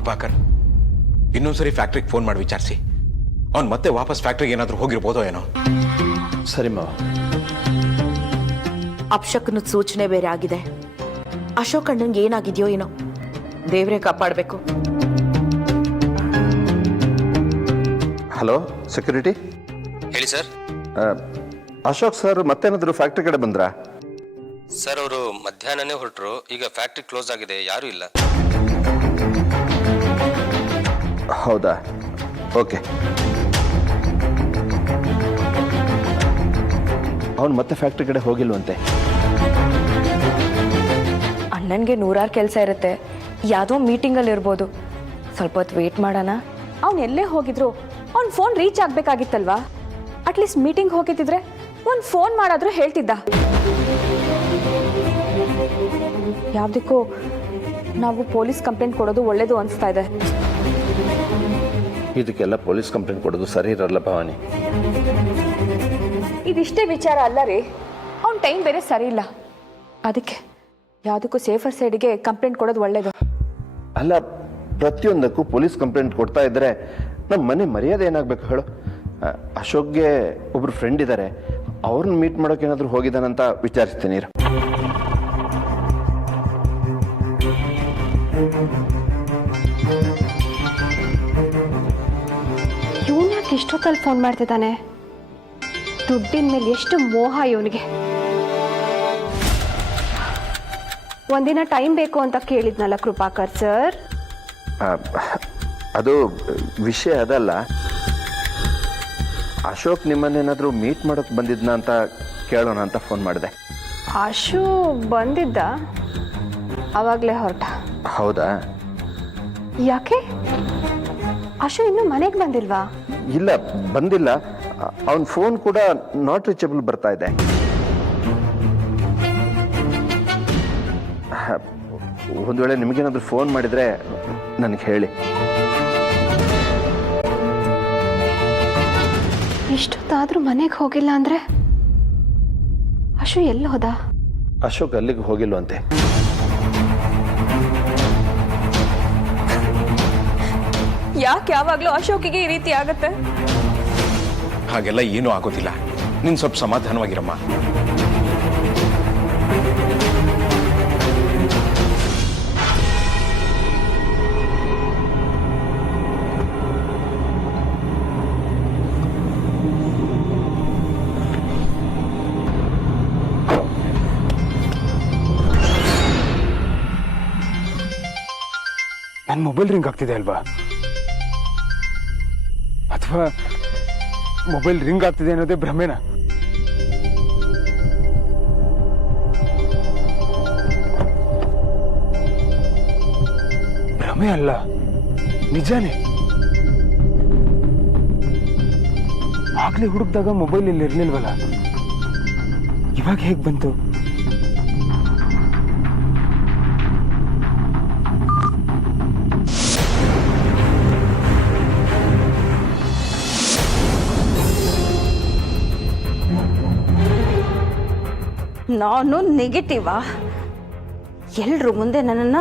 ಕೃಪಾಕರ್, ಇನ್ನೊಂದ್ಸರಿ ಫ್ಯಾಕ್ಟ್ರಿಗೆ ಫೋನ್ ಮಾಡಿ ವಿಚಾರಿಸಿ. ಅವ್ನು ಮತ್ತೆ ವಾಪಸ್ ಫ್ಯಾಕ್ಟ್ರಿಗೆ ಏನಾದರೂ ಹೋಗಿರ್ಬೋದೋ ಏನೋ. ಸರಿ ಮಾವ. ಅಪ್ಶಕನ ಸೂಚನೆ ಬೇರೆ ಆಗಿದೆ. ಅಶೋಕ್ ಅಣ್ಣಂಗೆ ಏನಾಗಿದೆಯೋ ಏನೋ, ದೇವರೇ ಕಾಪಾಡಬೇಕು. Hello security. ಹೇಳಿ ಸರ್. ಅಶೋಕ್ ಸರ್ ಮತ್ತೇನಾದರೂ ಫ್ಯಾಕ್ಟ್ರಿ ಕಡೆ ಬಂದ್ರಾ? ಸರ್ ಅವರು ಮಧ್ಯಾಹ್ನನೇ ಹೊರಟರು. ಈಗ ಫ್ಯಾಕ್ಟ್ರಿ ಕ್ಲೋಸ್ ಆಗಿದೆ, ಯಾರೂ ಇಲ್ಲ. ಹೌದಾ, ಓಕೆ. ಅವನು ಮತ್ತೆ ಫ್ಯಾಕ್ಟ್ರಿ ಕಡೆ ಹೋಗಿಲ್ವಂತೆ. ಅಣ್ಣನಿಗೆ ನೂರಾರು ಕೆಲಸ ಇರುತ್ತೆ, ಯಾವುದೋ ಮೀಟಿಂಗಲ್ಲಿ ಇರ್ಬೋದು. ಸ್ವಲ್ಪ ಹೊತ್ತು ವೇಟ್ ಮಾಡೋಣ. ಅವ್ನು ಎಲ್ಲೇ ಹೋಗಿದ್ರು ಅವ್ನ ಫೋನ್ ರೀಚ್ ಆಗಬೇಕಾಗಿತ್ತಲ್ವಾ? ಅಟ್ಲೀಸ್ಟ್ ಮೀಟಿಂಗ್ ಹೋಗಿದ್ದಿದ್ರೆ ಒಂದು ಫೋನ್ ಮಾಡಾದ್ರೂ ಹೇಳ್ತಿದ್ದ. ಯಾವುದಕ್ಕೂ ನಾವು ಪೊಲೀಸ್ ಕಂಪ್ಲೇಂಟ್ ಕೊಡೋದು ಒಳ್ಳೇದು ಅನಿಸ್ತಾ ಇದೆ. ಇದಕ್ಕೆಲ್ಲ ಪೊಲೀಸ್ ಕಂಪ್ಲೇಂಟ್ ಕೊಡೋದು ಸರಿ ಇರಲ್ಲ ಭವಾನಿ. ಇದಿಷ್ಟೇ ವಿಚಾರ ಅಲ್ಲ ರೀ, ಅವ್ನ ಟೈಮ್ ಬೇರೆ ಸರಿ ಇಲ್ಲ. ಅದಕ್ಕೆ ಯಾವುದಕ್ಕೂ ಸೇಫರ್ ಸೈಡಿಗೆ ಕಂಪ್ಲೇಂಟ್ ಕೊಡೋದು ಒಳ್ಳೇದು. ಅಲ್ಲ, ಪ್ರತಿಯೊಂದಕ್ಕೂ ಪೊಲೀಸ್ ಕಂಪ್ಲೇಂಟ್ ಕೊಡ್ತಾ ಇದ್ರೆ ನಮ್ಮ ಮನೆ ಮರ್ಯಾದೆ ಏನಾಗಬೇಕು ಹೇಳು? ಅಶೋಕ್ಗೆ ಒಬ್ರು ಫ್ರೆಂಡ್ ಇದ್ದಾರೆ, ಅವ್ರನ್ನ ಮೀಟ್ ಮಾಡೋಕೆ ಏನಾದರೂ ಹೋಗಿದ್ದಾನಂತ ವಿಚಾರಿಸ್ತೀನಿ. ಇವನು ಯಾಕೆ ಇಷ್ಟೊತ್ತಲ್ಲಿ ಫೋನ್ ಮಾಡ್ತಿದ್ದಾನೆ? ದುಡ್ಡಿನ ಮೇಲೆ ಎಷ್ಟು ಮೋಹ ಇವನಿಗೆ. ಒಂದಿನ ಟೈಮ್ ಬೇಕು ಅಂತ ಕೇಳಿದ್ನಲ್ಲ ಕೃಪಾಕರ್ ಸರ್. ಅದು ವಿಷಯ ಅದಲ್ಲ. ಅಶೋಕ್ ನಿಮ್ಮನ್ನೇನಾದರೂ ಮೀಟ್ ಮಾಡೋಕೆ ಬಂದಿದ್ನ ಅಂತ ಕೇಳೋಣ ಅಂತ ಫೋನ್ ಮಾಡಿದೆ. ಆಶು ಬಂದಿದ್ದ, ಅವಾಗಲೇ ಹೊರಟ. ಹೌದಾ? ಯಾಕೆ? ಆಶು ಇನ್ನೂ ಮನೆಗೆ ಬಂದಿಲ್ವಾ? ಇಲ್ಲ, ಬಂದಿಲ್ಲ. ಅವನ ಫೋನ್ ಕೂಡ ನಾಟ್ ರೀಚಬಲ್ ಬರ್ತಾ ಇದೆ. ಒಂದು ವೇಳೆ ನಿಮಗೇನಾದರೂ ಫೋನ್ ಮಾಡಿದರೆ ನನಗೆ ಹೇಳಿ. ಇಷ್ಟೊತ್ತಾದ್ರೂ ಮನೆಗೆ ಹೋಗಿಲ್ಲ ಅಂದ್ರೆ ಅಶು ಎಲ್ಲಿ ಹೋದ? ಅಶೋಕ್ ಅಲ್ಲಿಗೆ ಹೋಗಿಲ್ವಂತೆ. ಯಾಕೆ ಯಾವಾಗ್ಲೂ ಅಶೋಕಿಗೆ ಈ ರೀತಿ ಆಗತ್ತೆ? ಹಾಗೆಲ್ಲ ಏನೂ ಆಗೋದಿಲ್ಲ. ನೀನು ಸ್ವಲ್ಪ ಸಮಾಧಾನವಾಗಿರಮ್ಮ. ನನ್ನ ಮೊಬೈಲ್ ರಿಂಗ್ ಆಗ್ತಿದೆ ಅಲ್ವಾ? ಅಥವಾ ಮೊಬೈಲ್ ರಿಂಗ್ ಆಗ್ತಿದೆ ಅನ್ನೋದೇ ಭ್ರಮೆನಾ? ಭ್ರಮೆ ಅಲ್ಲ, ನಿಜಾನೇ. ಆಗ್ಲೇ ಹುಡುಕ್ದಾಗ ಮೊಬೈಲ್ ಇಲ್ಲಿ ಇರ್ಲಿಲ್ವಲ್ಲ, ಇವಾಗ ಹೇಗ್ ಬಂತು? ನಾನು ನೆಗೆಟಿವಾ? ಎಲ್ರು ಮುಂದೆ ನನ್ನನ್ನು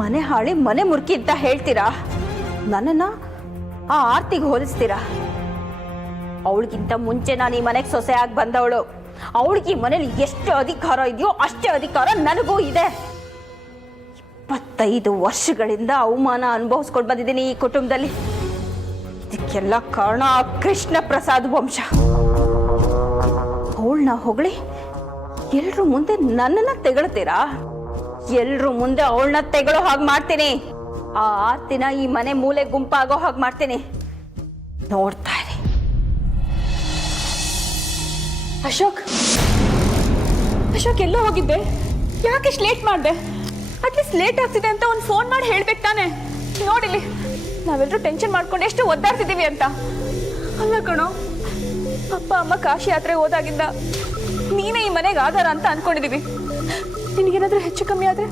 ಮನೆ ಹಾಳಿ ಮನೆ ಮುರ್ಕಿ ಅಂತ ಹೇಳ್ತೀರಾ? ನನ್ನನ್ನು ಆ ಆರ್ತಿಗೆ ಹೋಲಿಸ್ತೀರಾ? ಅವಳಿಗಿಂತ ಮುಂಚೆ ನಾನು ಈ ಮನೆಗೆ ಸೊಸೆಯಾಗಿ ಬಂದವಳು. ಅವಳಿಗೆ ಈ ಮನೇಲಿ ಎಷ್ಟು ಅಧಿಕಾರ ಇದೆಯೋ ಅಷ್ಟೇ ಅಧಿಕಾರ ನನಗೂ ಇದೆ. 25 ವರ್ಷಗಳಿಂದ ಅವಮಾನ ಅನುಭವಿಸ್ಕೊಂಡು ಬಂದಿದ್ದೀನಿ ಈ ಕುಟುಂಬದಲ್ಲಿ. ಇದಕ್ಕೆಲ್ಲ ಕಾರಣ ಆ ಕೃಷ್ಣ ಪ್ರಸಾದ್ ವಂಶ. ಅವಳನ್ನ ಹೊಗಳಿ ಎಲ್ರು ಮುಂದೆ ನನ್ನನ್ನ ತೆಗಳ್ತೀರಾ? ಎಲ್ರು ಮುಂದೆ ಅವಳನ್ನ ತೆಗಳೋ ಹಾಗೆ ಮಾಡ್ತೀನಿ. ಆ ಆರ್ತಿನ ಈ ಮನೆ ಮೂಲೆ ಗುಂಪಾಗೋ ಹಾಗೆ ಮಾಡ್ತೀನಿ. ನೋಡ್ತಾ ಇರಿ. ಅಶೋಕ್, ಅಶೋಕ್ ಎಲ್ಲೋ ಹೋಗಿದ್ದೆ? ಯಾಕೆಷ್ಟು ಲೇಟ್ ಮಾಡಿದೆ? ಅಟ್ಲೀಸ್ಟ್ ಲೇಟ್ ಆಗ್ತಿದೆ ಅಂತ ಒಂದು ಫೋನ್ ಮಾಡಿ ಹೇಳ್ಬೇಕು ತಾನೆ? ನೋಡಿಲಿ, ನಾವೆಲ್ಲರೂ ಟೆನ್ಷನ್ ಮಾಡ್ಕೊಂಡು ಎಷ್ಟು ಒದ್ದಾಡ್ತಿದ್ದೀವಿ ಅಂತ. ಅಲ್ಲ ಕಣೋ, ಅಪ್ಪ ಅಮ್ಮ ಕಾಶಿ ಯಾತ್ರೆ ಹೋದಾಗಿಂದ ನೀನೇ ಈ ಮನೆಗೆ ಆಧಾರ ಅಂತ ಅನ್ಕೊಂಡಿದೀವಿ. ನಿನಗೇನಾದ್ರೂ ಹೆಚ್ಚು ಕಮ್ಮಿ ಆದ್ರೆ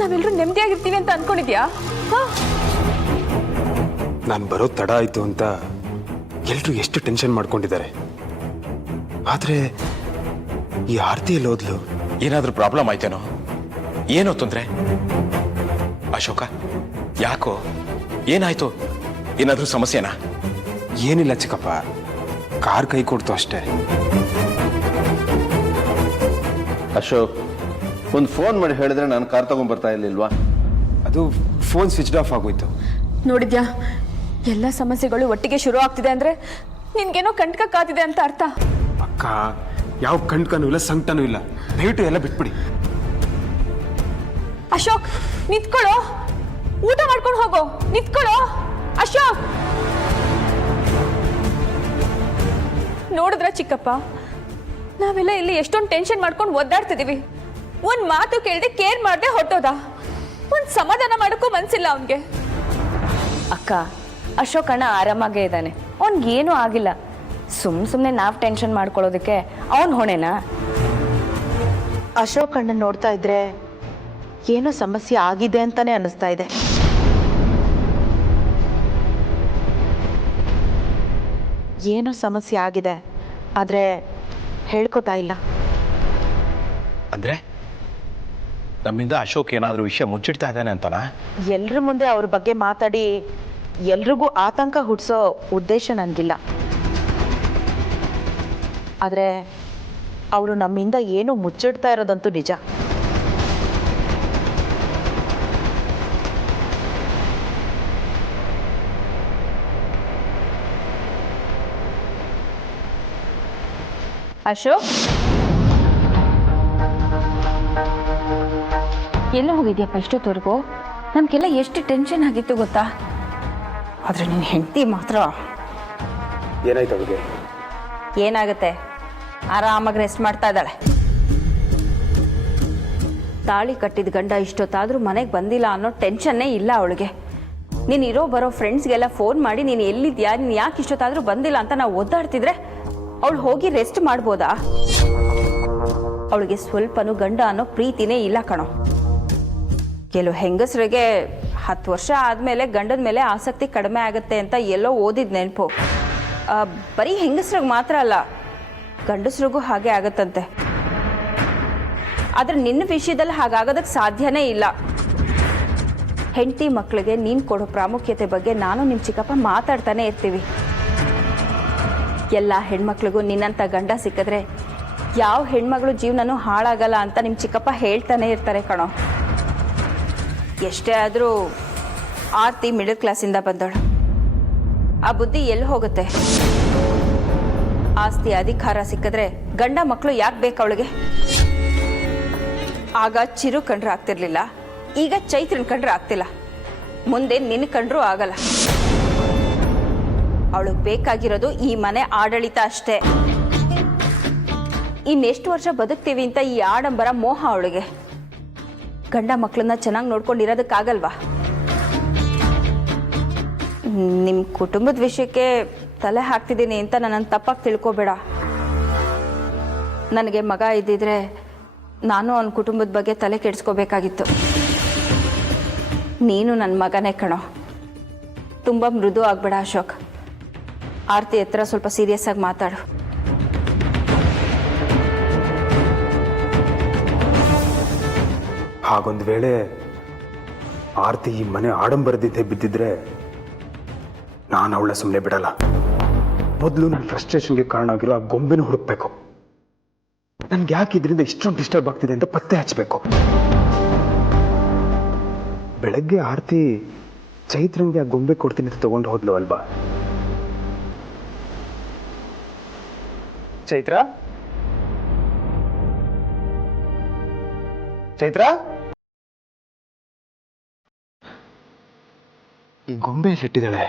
ನಾವೆಲ್ಲರೂ ನೆಮ್ಮದಿಯಾಗಿರ್ತೀವಿ ಅಂತ ಅನ್ಕೊಂಡಿದ್ಯಾ? ನಾನು ಬರೋ ತಡ ಆಯ್ತು ಅಂತ ಎಲ್ರು ಎಷ್ಟು ಟೆನ್ಷನ್ ಮಾಡ್ಕೊಂಡಿದ್ದಾರೆ. ಆದ್ರೆ ಈ ಆರ್ತಿ ಎಲ್ಲಿ ಹೋದ್ಲು? ಏನಾದರೂ ಪ್ರಾಬ್ಲಮ್ ಆಯ್ತೇನೋ? ಏನೋ ತೊಂದರೆ? ಅಶೋಕ, ಯಾಕೋ ಏನಾಯ್ತು? ಏನಾದ್ರೂ ಸಮಸ್ಯೆನಾ? ಏನಿಲ್ಲ ಚಿಕ್ಕಪ್ಪ, ಕಾರ್ ಕೈ ಕೊಡ್ತು ಅಷ್ಟೇ. ಅಶೋಕ್, ಒಂದು ಫೋನ್ ಮಾಡಿ ಹೇಳಿದ್ರೆ ನಾನು ಕಾರ್ ತಗೊಂಡ್ಬರ್ತಾ ಇರ್ಲಿಲ್ವಾ? ಅದು ಫೋನ್ ಸ್ವಿಚ್ ಆಫ್ ಆಗೋಯ್ತು. ನೋಡಿದ್ಯಾ, ಎಲ್ಲ ಸಮಸ್ಯೆಗಳು ಒಟ್ಟಿಗೆ ಶುರು ಆಗ್ತಿದೆ ಅಂದ್ರೆ ನಿನ್ಗೇನೋ ಕಂಟಕ ಕಾತಿದೆ ಅಂತ ಅರ್ಥ. ಅಕ್ಕ, ಯಾವ ಕಣ್ಕನೂ ಇಲ್ಲ, ಸಂಕಟನೂ ಇಲ್ಲ. ದಯವಿಟ್ಟು ಎಲ್ಲ ಬಿಟ್ಬಿಡಿ. ಅಶೋಕ್, ನಿಂತ್ಕೊಳ್ಳೋ, ಊಟ ಮಾಡ್ಕೊಂಡು ಹೋಗೋ, ನಿಂತ್ಕೊಳ್ಳೋ ಅಶೋಕ್. ನೋಡಿದ್ರ ಚಿಕ್ಕಪ್ಪ, ನಾವೆಲ್ಲ ಇಲ್ಲಿ ಎಷ್ಟೊಂದು ಟೆನ್ಷನ್ ಮಾಡ್ಕೊಂಡು ಒದ್ದಾಡ್ತಿದೀವಿ. ಒಂದ್ ಮಾತು ಕೇಳದೆ ಕೇರ್ ಮಾಡದೆ ಹೊಟ್ಟೋದ. ಒಂದ್ ಸಮಾಧಾನ ಮಾಡಕ್ಕೂ ಮನ್ಸಿಲ್ಲ ಅವನ್ಗೆ. ಅಕ್ಕ, ಅಶೋಕ್ ಅಣ್ಣ ಆರಾಮಾಗೇ ಇದ್ದಾನೆ, ಅವ್ನಿಗೇನೂ ಆಗಿಲ್ಲ. ಸುಮ್ಮನೆ ನಾವು ಟೆನ್ಷನ್ ಮಾಡ್ಕೊಳ್ಳೋದಕ್ಕೆ ಅವನ್ ಹೊಣೆನಾ? ಅಶೋಕ್ ಅಣ್ಣ ನೋಡ್ತಾ ಇದ್ರೆ ಏನೋ ಸಮಸ್ಯೆ ಆಗಿದೆ ಅಂತಾನೆ ಅನ್ನಿಸ್ತಾ ಇದೆ. ಏನೋ ಸಮಸ್ಯೆ ಆಗಿದೆ, ಆದರೆ ಹೇಳ್ಕೊತಾ ಇಲ್ಲ. ಅಂದ್ರೆ ನಮ್ಮಿಂದ ಅಶೋಕ್ ಏನಾದರೂ ವಿಷಯ ಮುಚ್ಚಿಡ್ತಾ ಇದ್ದಾನೆ ಅಂತನಾ? ಎಲ್ರ ಮುಂದೆ ಅವ್ರ ಬಗ್ಗೆ ಮಾತಾಡಿ ಎಲ್ರಿಗೂ ಆತಂಕ ಹುಟ್ಟಿಸೋ ಉದ್ದೇಶ ನನಗಿಲ್ಲ. ಆದರೆ ಅವಳು ನಮ್ಮಿಂದ ಏನೋ ಮುಚ್ಚಿಡ್ತಾ ಇರೋದಂತೂ ನಿಜ. ಅಶೋಕ್, ಎಲ್ಲ ಹೋಗಿದ್ಯಪ್ಪ ಇಷ್ಟೊತ್ತವರೆಗೂ? ನಮಗೆಲ್ಲ ಎಷ್ಟು ಟೆನ್ಷನ್ ಆಗಿತ್ತು ಗೊತ್ತಾ? ಆದರೆ ನಿನ್ನ ಹೆಂಡತಿ ಮಾತ್ರ ಏನಾಯ್ತು ಅವ್ರಿಗೆ? ಏನಾಗುತ್ತೆ, ಆರಾಮಾಗಿ ರೆಸ್ಟ್ ಮಾಡ್ತಾ ಇದ್ದಾಳೆ. ತಾಳಿ ಕಟ್ಟಿದ ಗಂಡ ಇಷ್ಟೊತ್ತಾದರೂ ಮನೆಗೆ ಬಂದಿಲ್ಲ ಅನ್ನೋ ಟೆನ್ಷನ್ನೇ ಇಲ್ಲ ಅವಳಿಗೆ. ನೀನು ಇರೋ ಬರೋ ಫ್ರೆಂಡ್ಸ್ಗೆಲ್ಲ ಫೋನ್ ಮಾಡಿ ನೀನು ಎಲ್ಲಿದ್ಯಾ, ನೀನು ಯಾಕೆ ಇಷ್ಟೊತ್ತಾದರೂ ಬಂದಿಲ್ಲ ಅಂತ ನಾವು ಒದ್ದಾಡ್ತಿದ್ರೆ ಅವಳು ಹೋಗಿ ರೆಸ್ಟ್ ಮಾಡ್ಬೋದಾ? ಅವಳಿಗೆ ಸ್ವಲ್ಪನೂ ಗಂಡ ಅನ್ನೋ ಪ್ರೀತಿನೇ ಇಲ್ಲ ಕಣೋ. ಕೆಲವು ಹೆಂಗಸರಿಗೆ 10 ವರ್ಷ ಆದಮೇಲೆ ಗಂಡದ ಮೇಲೆ ಆಸಕ್ತಿ ಕಡಿಮೆ ಆಗುತ್ತೆ ಅಂತ ಎಲ್ಲೋ ಓದಿದ ನೆನಪು. ಬರೀ ಹೆಂಗಸ್ರಿಗೆ ಮಾತ್ರ ಅಲ್ಲ, ಗಂಡಸ್ರಿಗೂ ಹಾಗೆ ಆಗತ್ತಂತೆ. ಆದರೆ ನಿನ್ನ ವಿಷಯದಲ್ಲಿ ಹಾಗಾಗೋದಕ್ಕೆ ಸಾಧ್ಯನೇ ಇಲ್ಲ. ಹೆಂಡತಿ ಮಕ್ಕಳಿಗೆ ನೀನು ಕೊಡೋ ಪ್ರಾಮುಖ್ಯತೆ ಬಗ್ಗೆ ನಾನು ನಿಮ್ಮ ಚಿಕ್ಕಪ್ಪ ಮಾತಾಡ್ತಾನೆ ಇರ್ತೀವಿ. ಎಲ್ಲ ಹೆಣ್ಮಕ್ಳಿಗೂ ನಿನ್ನಂಥ ಗಂಡ ಸಿಕ್ಕಿದ್ರೆ ಯಾವ ಹೆಣ್ಮಗಳು ಜೀವನನೂ ಹಾಳಾಗಲ್ಲ ಅಂತ ನಿಮ್ಮ ಚಿಕ್ಕಪ್ಪ ಹೇಳ್ತಾನೆ ಇರ್ತಾರೆ ಕಣೋ. ಎಷ್ಟೇ ಆದರೂ ಆರ್ತಿ ಮಿಡಲ್ ಕ್ಲಾಸಿಂದ ಬಂದವಳು. ಆ ಬುದ್ಧಿ ಎಲ್ಲಿ ಹೋಗುತ್ತೆ? ಆಸ್ತಿ ಅಧಿಕಾರ ಸಿಕ್ಕಿದ್ರೆ ಗಂಡ ಮಕ್ಕಳು ಯಾಕೆ ಬೇಕು ಅವಳಿಗೆ? ಆಗ ಚಿರು ಕಂಡ್ರೆ ಆಗ್ತಿರ್ಲಿಲ್ಲ, ಈಗ ಚೈತ್ರನ್ ಕಂಡ್ರೆ ಆಗ್ತಿಲ್ಲ, ಮುಂದೆ ನಿನ್ನ ಕಂಡ್ರೂ ಆಗಲ್ಲ. ಅವಳಿಗೆ ಬೇಕಾಗಿರೋದು ಈ ಮನೆ ಆಡಳಿತ ಅಷ್ಟೇ. ಇನ್ನೆಷ್ಟು ವರ್ಷ ಬದುಕ್ತೀವಿ ಅಂತ ಈ ಆಡಂಬರ ಮೋಹ ಅವಳಿಗೆ. ಗಂಡ ಮಕ್ಕಳನ್ನ ಚೆನ್ನಾಗಿ ನೋಡ್ಕೊಂಡಿರೋದಕ್ಕಾಗಲ್ವಾ? ನಿಮ್ಮ ಕುಟುಂಬದ ವಿಷಯಕ್ಕೆ ತಲೆ ಹಾಕ್ತಿದ್ದೀನಿ ಅಂತ ನನ್ನನ್ನು ತಪ್ಪಾಗಿ ತಿಳ್ಕೊಬೇಡ. ನನಗೆ ಮಗ ಇದ್ದಿದ್ರೆ ನಾನು ಅವನ ಕುಟುಂಬದ ಬಗ್ಗೆ ತಲೆ ಕೆಡಿಸ್ಕೋಬೇಕಾಗಿತ್ತು. ನೀನು ನನ್ನ ಮಗನೇ ಕಣೋ. ತುಂಬ ಮೃದು ಆಗ್ಬೇಡ ಅಶೋಕ್. ಆರ್ತಿ ಹತ್ರ ಸ್ವಲ್ಪ ಸೀರಿಯಸ್ ಆಗಿ ಮಾತಾಡು. ಹಾಗೊಂದು ವೇಳೆ ಆರ್ತಿ ಈ ಮನೆ ಆಡಂಬರದಿದ್ದೇ ಬಿದ್ದಿದ್ರೆ ನಾನು ಅವಳ ಸುಮ್ಮನೆ ಬಿಡಲ್ಲ. ಮೊದಲು ನನ್ನ ಫ್ರಸ್ಟ್ರೇಷನ್ಗೆ ಕಾರಣ ಆಗಿರೋ ಆ ಗೊಂಬೆನ ಹುಡುಕ್ಬೇಕು. ನನ್ಗೆ ಯಾಕೆ ಇದರಿಂದ ಇಷ್ಟೊಂದು ಡಿಸ್ಟರ್ಬ್ ಆಗ್ತಿದೆ ಅಂತ ಪತ್ತೆ ಹಚ್ಚಬೇಕು. ಬೆಳಗ್ಗೆ ಆರ್ತಿ ಚೈತ್ರಂಗೆ ಆ ಗೊಂಬೆ ಕೊಡ್ತೀನಿ ಅಂತ ತಗೊಂಡು ಹೋದ್ಲು ಅಲ್ವಾ? ಚೈತ್ರ, ಚೈತ್ರ, ಈ ಗೊಂಬೆ ಎಲ್ಲಿಟ್ಟಿದ್ದಾಳೆ?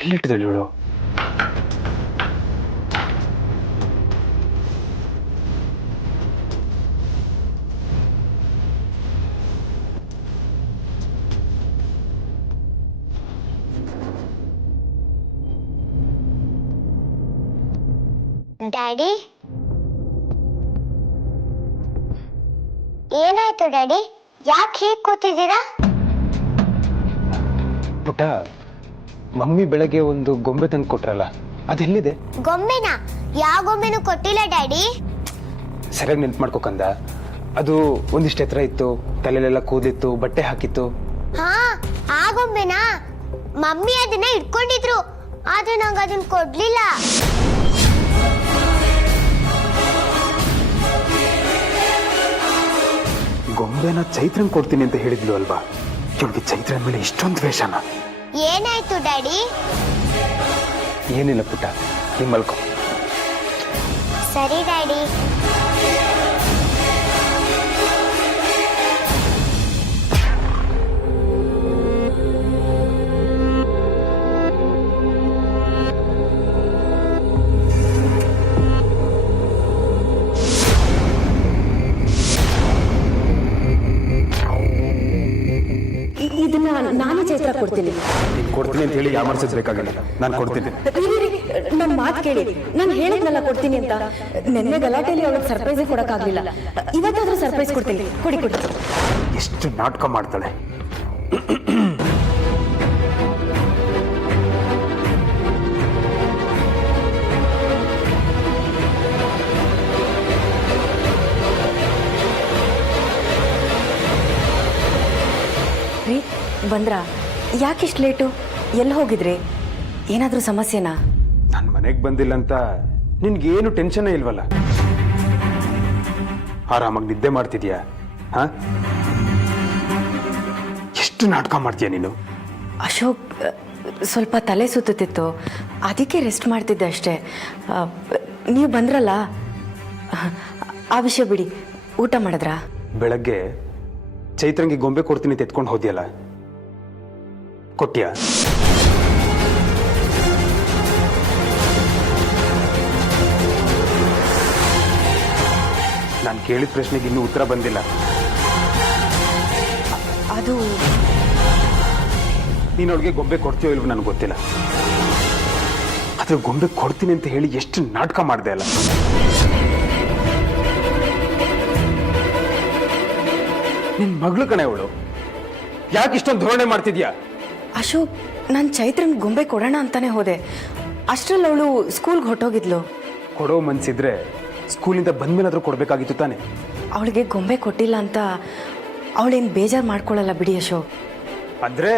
ಎಲ್ಲಿಟ್ಟಿದ್ದಾಳೆ ಇವಳು? ಡ್ಯಾಡಿ, ಏನಾಯ್ತು ಡ್ಯಾಡಿ? ಯಾಕೆ ಹೀಗೆ ಕೂತಿದ್ದೀರಾ? ಪುಟ್ಟ, ಮಮ್ಮಿ ಬೆಳಗ್ಗೆ ಒಂದು ಗೊಂಬೆ ತಂದು ಕೊಟ್ರಲ್ಲ, ಅದೆಲ್ಲಿದೆ? ಗೊಂಬೆನ ಯಾವ ಗೊಂಬೆನೂ ಕೊಟ್ಟಿಲ್ಲ ಡ್ಯಾಡಿ. ಸರಿಯಾಗಿ ನೆನ್ಪು ಮಾಡ್ಕೋಕಂದ. ಅದು ಒಂದಿಷ್ಟು ಎತ್ತರ ಇತ್ತು, ತಲೆಲೆಲ್ಲ ಕೂದಲಿತ್ತು, ಬಟ್ಟೆ ಹಾಕಿತ್ತು. ಹಾ, ಆ ಗೊಂಬೆನಾ? ಮಮ್ಮಿ ಅದನ್ನ ಇಟ್ಕೊಂಡಿದ್ರು, ಆದ್ರೆ ನಂಗೆ ಅದನ್ನ ಕೊಡ್ಲಿಲ್ಲ. ಗೊಂಬೆನ ಚೈತ್ರನ್ ಕೊಡ್ತೀನಿ ಅಂತ ಹೇಳಿದ್ಲು ಅಲ್ವಾ? ಇವಳಿಗೆ ಚೈತ್ರನ್ ಮೇಲೆ ಇಷ್ಟೊಂದು ದ್ವೇಷನ? ಏನಾಯ್ತು ಡ್ಯಾಡಿ? ಏನಿಲ್ಲ ಪುಟ್ಟ, ನೀ ಮಲ್ಕೊ. ಸರಿ ಡ್ಯಾಡಿ. ಇದನ್ನ ನಾನು ಚೈತ್ರ ಕೊಡ್ತೀನಿ. ನೀನ್ ಕೊಡ್ತೀನಿ ಅಂತ ಹೇಳಿ ಯಾಮರ್ಸಿಸ್ಬೇಕಾಗಿಲ್ಲ, ನಾನು ಕೊಡ್ತೀನಿ. ನನ್ನ ಮಾತು ಕೇಳಿ, ನಾನು ಹೇಳಿದ್ನಲ್ಲ ಕೊಡ್ತೀನಿ ಅಂತ. ನಿನ್ನೆ ಗಲಾಟೆಯಲ್ಲಿ ಅವಳಿಗೆ ಸರ್ಪ್ರೈಸೇ ಕೊಡಕ್ಕಾಗ್ಲಿಲ್ಲ. ಇವತ್ತಾದ್ರೂ ಸರ್ಪ್ರೈಸ್ ಕೊಡ್ತೀನಿ. ಕೊಡಿ. ಎಷ್ಟು ನಾಟಕ ಮಾಡ್ತಾಳೆ. ರೀ, ಬಂದ್ರಾ? ಯಾಕಿಷ್ಟು ಲೇಟು? ಎಲ್ಲಿ ಹೋಗಿದ್ರಿ? ಏನಾದರೂ ಸಮಸ್ಯೆನಾ? ನಾನು ಮನೆಗೆ ಬಂದಿಲ್ಲ ಅಂತ ನಿನ್ಗೇನು ಟೆನ್ಷನ್ ಇಲ್ವಲ್ಲ? ಆರಾಮಾಗಿ ನಿದ್ದೆ ಮಾಡ್ತಿದ್ಯಾ? ಹಾ, ಎಷ್ಟು ನಾಟಕ ಮಾಡ್ತೀಯ ನೀನು? ಅಶೋಕ್, ಸ್ವಲ್ಪ ತಲೆ ಸುತ್ತುತ್ತಿತ್ತು, ಅದಕ್ಕೆ ರೆಸ್ಟ್ ಮಾಡ್ತಿದ್ದೆ ಅಷ್ಟೇ. ನೀವು ಬಂದ್ರಲ್ಲ, ಆ ವಿಷಯ ಬಿಡಿ. ಊಟ ಮಾಡಿದ್ರಾ? ಬೆಳಗ್ಗೆ ಚೈತ್ರಂಗೆ ಗೊಂಬೆ ಕೊಡ್ತೀನಿ ಅಂತ ಎತ್ಕೊಂಡು ಹೋದ್ಯಲ್ಲ, ಕೊಟ್ಯಾ? ನಾನು ಕೇಳಿದ ಪ್ರಶ್ನೆಗೆ ಇನ್ನೂ ಉತ್ತರ ಬಂದಿಲ್ಲ. ಅದು ನೀನು ಅವಳಿಗೆ ಗೊಂಬೆ ಕೊಡ್ತೀಯೋ ಇಲ್ವೋ ನನಗೆ ಗೊತ್ತಿಲ್ಲ, ಆದ್ರೆ ಗೊಂಬೆ ಕೊಡ್ತೀನಿ ಅಂತ ಹೇಳಿ ಎಷ್ಟು ನಾಟಕ ಮಾಡಿದೆ ಅಲ್ಲ? ನಿನ್ ಮಗಳು ಕಣೆ ಅವಳು, ಯಾಕೆ ಇಷ್ಟೊಂದು ಧೋರಣೆ ಮಾಡ್ತಿದ್ಯಾ? ಅಶೋಕ್, ನಾನು ಚೈತ್ರನ್ ಗೊಂಬೆ ಕೊಡೋಣ ಅಂತಾನೆ ಹೋದೆ. ಅಷ್ಟರಲ್ಲಿ ಅವಳು ಸ್ಕೂಲ್ಗೆ ಹೊಟ್ಟೋಗಿದ್ಲು. ಕೊಡೋ ಮನ್ಸಿದ್ರೆ ಸ್ಕೂಲಿಂದ ಬಂದ್ಮೇಲಾದ್ರೂ ಕೊಡ್ಬೇಕಾಗಿತ್ತು ತಾನೆ? ಅವಳಿಗೆ ಗೊಂಬೆ ಕೊಟ್ಟಿಲ್ಲ ಅಂತ ಅವಳೇನು ಬೇಜಾರು ಮಾಡ್ಕೊಳ್ಳಲ್ಲ ಬಿಡಿ ಅಶೋಕ್. ಅಂದ್ರೆ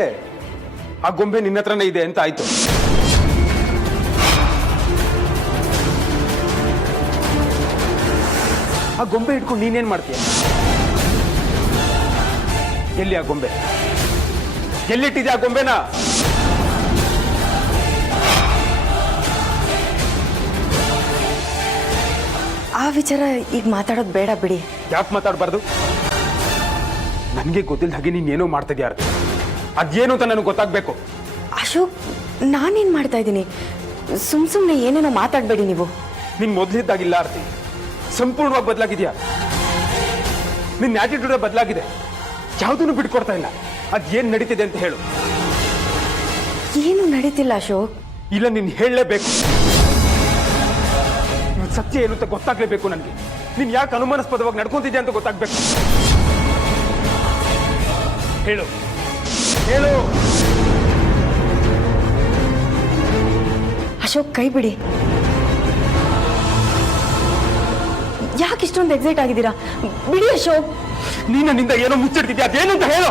ಆ ಗೊಂಬೆ ನಿನ್ನ ಹತ್ರನೇ ಇದೆ ಅಂತ ಆಯ್ತು. ಆ ಗೊಂಬೆ ಇಟ್ಕೊಂಡು ನೀನೇನ್ ಮಾಡ್ತೀಯ? ಎಲ್ಲಿ ಆ ಗೊಂಬೆ? ಎಲ್ಲಿಟ್ಟಿದೆ ಆ ಗೊಂಬೆನ? ಆ ವಿಚಾರ ಈಗ ಮಾತಾಡೋದು ಬೇಡ ಬಿಡಿ. ಯಾಕೆ ಮಾತಾಡಬಾರ್ದು? ನನಗೆ ಗೊತ್ತಿಲ್ಲ ಹಾಗೆ ನೀನೇನೋ ಮಾಡ್ತಿದ್ಯಾ. ಅದೇನು ಅಂತ ನನಗೆ ಗೊತ್ತಾಗ್ಬೇಕು. ಅಶೋಕ್, ನಾನೇನು ಮಾಡ್ತಾ ಇದ್ದೀನಿ? ಸುಮ್ಮನೆ ಏನೇನೋ ಮಾತಾಡಬೇಡಿ ನೀವು. ನಿನ್ ಮೊದಲಿದ್ದಾಗಿಲ್ಲ ಆರ್ತಿ, ಸಂಪೂರ್ಣವಾಗಿ ಬದಲಾಗಿದ್ಯಾ. ನಿನ್ನ ಆಟಿಟ್ಯೂಡ್ ಬದಲಾಗಿದೆ, ಯಾವುದನ್ನು ಬಿಟ್ಕೊಡ್ತಾ ಇಲ್ಲ. ಅದೇನು ನಡೀತಿದೆ ಅಂತ ಹೇಳು. ಏನು ನಡೀತಿಲ್ಲ ಅಶೋಕ್. ಇಲ್ಲ, ನೀನು ಹೇಳಲೇಬೇಕು. ಸತ್ಯ ಏನು ಅಂತ ಗೊತ್ತಾಗ್ಲೇಬೇಕು ನನಗೆ. ನೀನ್ ಯಾಕೆ ಅನುಮಾನಾಸ್ಪದವಾಗಿ ನಡ್ಕೊಂತಿದ್ಯಾ ಅಂತ ಗೊತ್ತಾಗ್ಬೇಕು. ಹೇಳು ಹೇಳು. ಅಶೋಕ್, ಕೈ ಬಿಡಿ. ಯಾಕೆ ಇಷ್ಟೊಂದು ಎಕ್ಸೈಟ್ ಆಗಿದ್ದೀರಾ? ಬಿಡಿ ಅಶೋಕ್. ನೀನು ನಿಂದ ಏನೋ ಮುಚ್ಚಿಡ್ತಿದ್ಯಾ, ಅದೇನು ಅಂತ ಹೇಳು.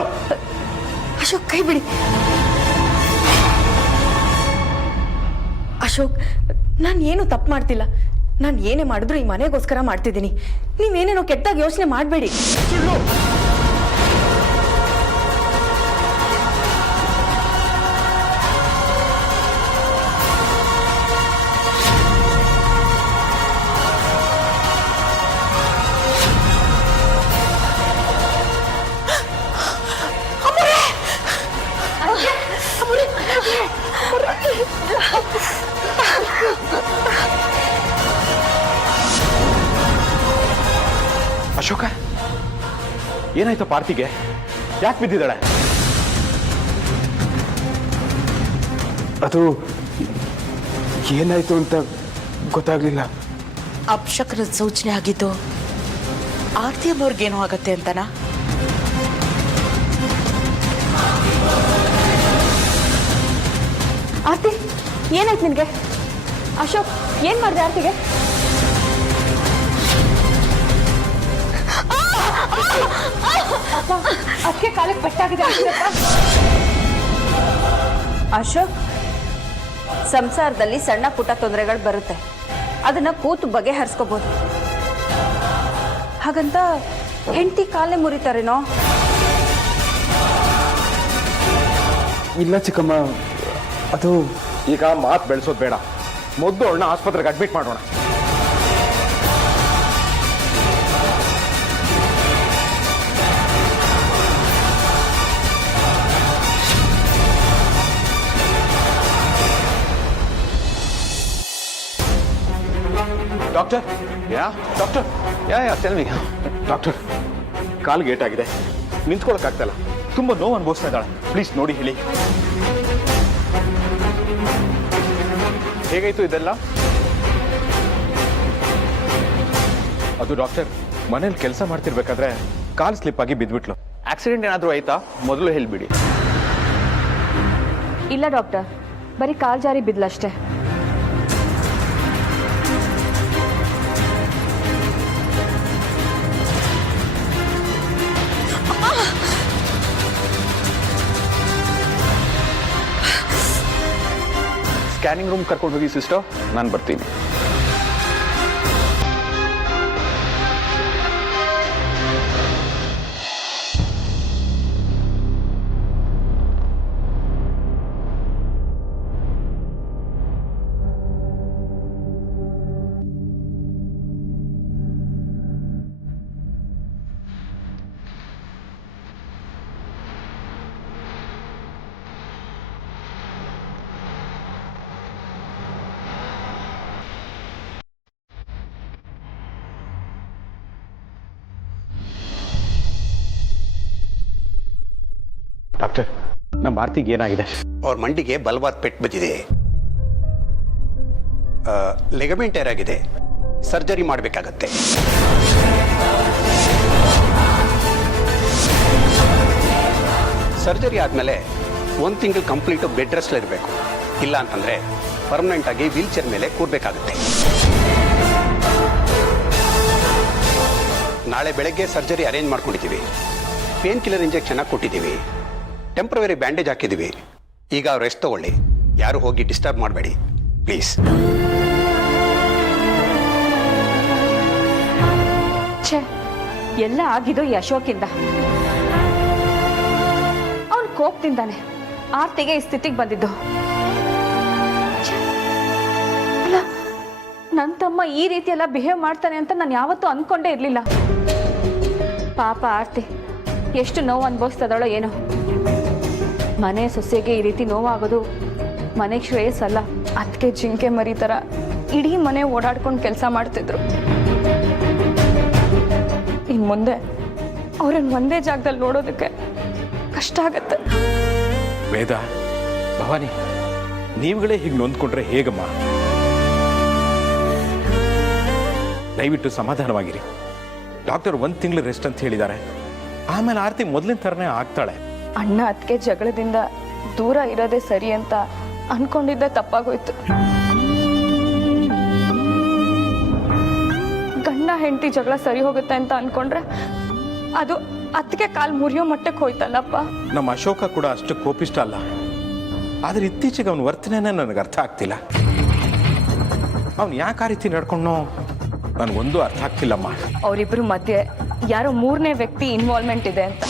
ಅಶೋಕ್, ಕೈ ಬಿಡಿ. ಅಶೋಕ್, ನಾನು ಏನು ತಪ್ಪು ಮಾಡ್ತಿಲ್ಲ. ನಾನು ಏನೇ ಮಾಡಿದ್ರು ಈ ಮನೆಗೋಸ್ಕರ ಮಾಡ್ತಿದ್ದೀನಿ. ನೀವೇನೇನೋ ಕೆಟ್ಟಾಗಿ ಯೋಚನೆ ಮಾಡಬೇಡಿ. ಅಶೋಕ, ಏನಾಯ್ತು ಪಾರ್ತಿಗೆ? ಯಾಕೆ ಬಿದ್ದಿದ್ದಾಳೆ? ಅದು ಏನಾಯ್ತು ಅಂತ ಗೊತ್ತಾಗ್ಲಿಲ್ಲ. ಅಪಶಕನ ಸೂಚನೆ ಆಗಿದ್ದು ಆರ್ತಿ ಅಮ್ಮವ್ರಿಗೇನೋ ಆಗತ್ತೆ ಅಂತನಾ? ಆರ್ತಿ, ಏನಾಯ್ತು ನಿನಗೆ? ಅಶೋಕ್ ಏನ್ ಮಾಡಿದೆ ಆರ್ತಿಗೆ? ಅದಕ್ಕೆ ಕಾಲಕ್ಕೆ ಪೆಟ್ಟಾಗಿದೆ. ಅಶೋಕ್, ಸಂಸಾರದಲ್ಲಿ ಸಣ್ಣ ಪುಟ್ಟ ತೊಂದರೆಗಳು ಬರುತ್ತೆ, ಅದನ್ನ ಕೂತು ಬಗೆಹರಿಸ್ಕೋಬಹುದು. ಹಾಗಂತ ಹೆಂಡತಿ ಕಾಲೇ ಮುರಿತಾರೇನೋ? ಇಲ್ಲ ಚಿಕ್ಕಮ್ಮ, ಅದು ಈಗ ಮಾತು ಬೆಳೆಸೋದು ಬೇಡ, ಮೊದಲು ಅವಳನ್ನ ಆಸ್ಪತ್ರೆಗೆ ಅಡ್ಮಿಟ್ ಮಾಡೋಣ. Doctor, doctor, tell me. Doctor, ಕಾಲು ಗೇಟ್ ಆಗಿದೆ, ನಿಂತ್ಕೊಳಕ್ಕಾಗ್ತಲ್ಲ, ತುಂಬಾ ನೋವು ಅನುಭವಿಸ್ತಾ ಇದ್ದಾಳೆ. ಪ್ಲೀಸ್ ನೋಡಿ ಹೇಳಿ. ಹೇಗಾಯ್ತು ಇದೆಲ್ಲ? ಅದು ಡಾಕ್ಟರ್, ಮನೇಲಿ ಕೆಲಸ ಮಾಡ್ತಿರ್ಬೇಕಾದ್ರೆ ಕಾಲ್ ಸ್ಲಿಪ್ ಆಗಿ ಬಿದ್ಬಿಟ್ಲು. ಆಕ್ಸಿಡೆಂಟ್ ಏನಾದರೂ ಆಯ್ತಾ ಮೊದಲು ಹೇಳ್ಬಿಡಿ. ಇಲ್ಲ ಡಾಕ್ಟರ್, ಬರೀ ಕಾಲ್ ಜಾರಿ ಬಿದ್ಲಷ್ಟೇ. ಸ್ಕ್ಯಾನಿಂಗ್ ರೂಮ್ ಕರ್ಕೊಂಡು ಹೋಗಿ ಸಿಸ್ಟರ್, ನಾನು ಬರ್ತೀನಿ. ಡಾಕ್ಟರ್, ನಮ್ಮ ಆರ್ತಿಗೆ ಏನಾಗಿದೆ? ಅವ್ರ ಮಂಡಿಗೆ ಬಲವಾದ ಪೆಟ್ಟು ಬಿದ್ದಿದೆ, ಲೆಗಮೆಂಟ್ ಏರ್ ಆಗಿದೆ, ಸರ್ಜರಿ ಮಾಡಬೇಕಾಗತ್ತೆ. ಸರ್ಜರಿ ಆದಮೇಲೆ 1 ತಿಂಗಳು ಕಂಪ್ಲೀಟು ಬೆಡ್ ರೆಸ್ಟ್ ಇರಬೇಕು. ಇಲ್ಲ ಅಂತಂದರೆ ಪರ್ಮನೆಂಟ್ ಆಗಿ ವೀಲ್ ಚೇರ್ ಮೇಲೆ ಕೂರಬೇಕಾಗುತ್ತೆ. ನಾಳೆ ಬೆಳಗ್ಗೆ ಸರ್ಜರಿ ಅರೇಂಜ್ ಮಾಡ್ಕೊಂಡಿದ್ದೀವಿ. ಪೇನ್ ಕಿಲ್ಲರ್ ಇಂಜೆಕ್ಷನ್ ಕೊಟ್ಟಿದ್ದೀವಿ, ಟೆಂಪ್ರವರಿ ಬ್ಯಾಂಡೇಜ್ ಹಾಕಿದ್ದೀವಿ. ಈಗ ರೆಸ್ಟ್ ತಗೊಳ್ಳಿ, ಯಾರು ಹೋಗಿ ಡಿಸ್ಟರ್ಬ್ ಮಾಡಬೇಡಿ ಪ್ಲೀಸ್. ಛೇ, ಎಲ್ಲ ಆಗಿದ್ದು ಈ ಅಶೋಕಿಂದ. ಅವನು ಕೋಪದಿಂದಾನೆ ಆರ್ತಿಗೆ ಈ ಸ್ಥಿತಿಗೆ ಬಂದಿದ್ದು. ಛೇ, ಅಲ್ಲ, ನನ್ನ ತಮ್ಮ ಈ ರೀತಿ ಎಲ್ಲ ಬಿಹೇವ್ ಮಾಡ್ತಾನೆ ಅಂತ ನಾನು ಯಾವತ್ತೂ ಅಂದ್ಕೊಂಡೇ ಇರಲಿಲ್ಲ. ಪಾಪ ಆರ್ತಿ ಎಷ್ಟು ನೋವು ಅನುಭವಿಸ್ತದಳೋ ಏನೋ. ಮನೆ ಸೊಸೆಗೆ ಈ ರೀತಿ ನೋವಾಗೋದು ಮನೆಗೆ ಶ್ರೇಯಸ್ಸಲ್ಲ. ಅದಕ್ಕೆ ಜಿಂಕೆ ಮರಿ ಥರ ಇಡೀ ಮನೆ ಓಡಾಡ್ಕೊಂಡು ಕೆಲಸ ಮಾಡ್ತಿದ್ರು. ಇನ್ನು ಮುಂದೆ ಅವ್ರನ್ನ ಒಂದೇ ಜಾಗದಲ್ಲಿ ನೋಡೋದಕ್ಕೆ ಕಷ್ಟ ಆಗತ್ತೆ. ವೇದ, ಭವಾನಿ, ನೀವುಗಳೇ ಹೀಗೆ ನೊಂದ್ಕೊಂಡ್ರೆ ಹೇಗಮ್ಮ? ದಯವಿಟ್ಟು ಸಮಾಧಾನವಾಗಿರಿ. ಡಾಕ್ಟರ್ 1 ತಿಂಗಳು ರೆಸ್ಟ್ ಅಂತ ಹೇಳಿದ್ದಾರೆ. ಆಮೇಲೆ ಆರ್ತಿ ಮೊದಲಿನ ಥರನೇ ಆಗ್ತಾಳೆ. ಅಣ್ಣ ಅದಕ್ಕೆ ಜಗಳದಿಂದ ದೂರ ಇರೋದೇ ಸರಿ ಅಂತ ಅನ್ಕೊಂಡಿದ್ದೆ ತಪ್ಪಾಗೋಯ್ತು. ಗಂಡ ಹೆಂಡತಿ ಜಗಳ ಸರಿ ಹೋಗುತ್ತೆ ಅಂತ ಅನ್ಕೊಂಡ್ರೆ ಅದು ಅದಕ್ಕೆ ಕಾಲು ಮುರಿಯೋ ಮಟ್ಟಕ್ಕೆ ಹೋಯ್ತಲ್ಲಪ್ಪ. ನಮ್ಮ ಅಶೋಕ ಕೂಡ ಅಷ್ಟು ಕೋಪಿಷ್ಟ ಅಲ್ಲ, ಆದ್ರೆ ಇತ್ತೀಚೆಗೆ ಅವನ ವರ್ತನೆನೇ ನನಗೆ ಅರ್ಥ ಆಗ್ತಿಲ್ಲ. ಅವನು ಯಾಕೆ ಆ ರೀತಿ ನಡ್ಕೊಂಡೋ ನನಗೊಂದು ಅರ್ಥ ಆಗ್ತಿಲ್ಲಮ್ಮ. ಅವರಿಬ್ಬರು ಮಧ್ಯೆ ಯಾರೋ 3ನೇ ವ್ಯಕ್ತಿ ಇನ್ವಾಲ್ವ್ಮೆಂಟ್ ಇದೆ ಅಂತ.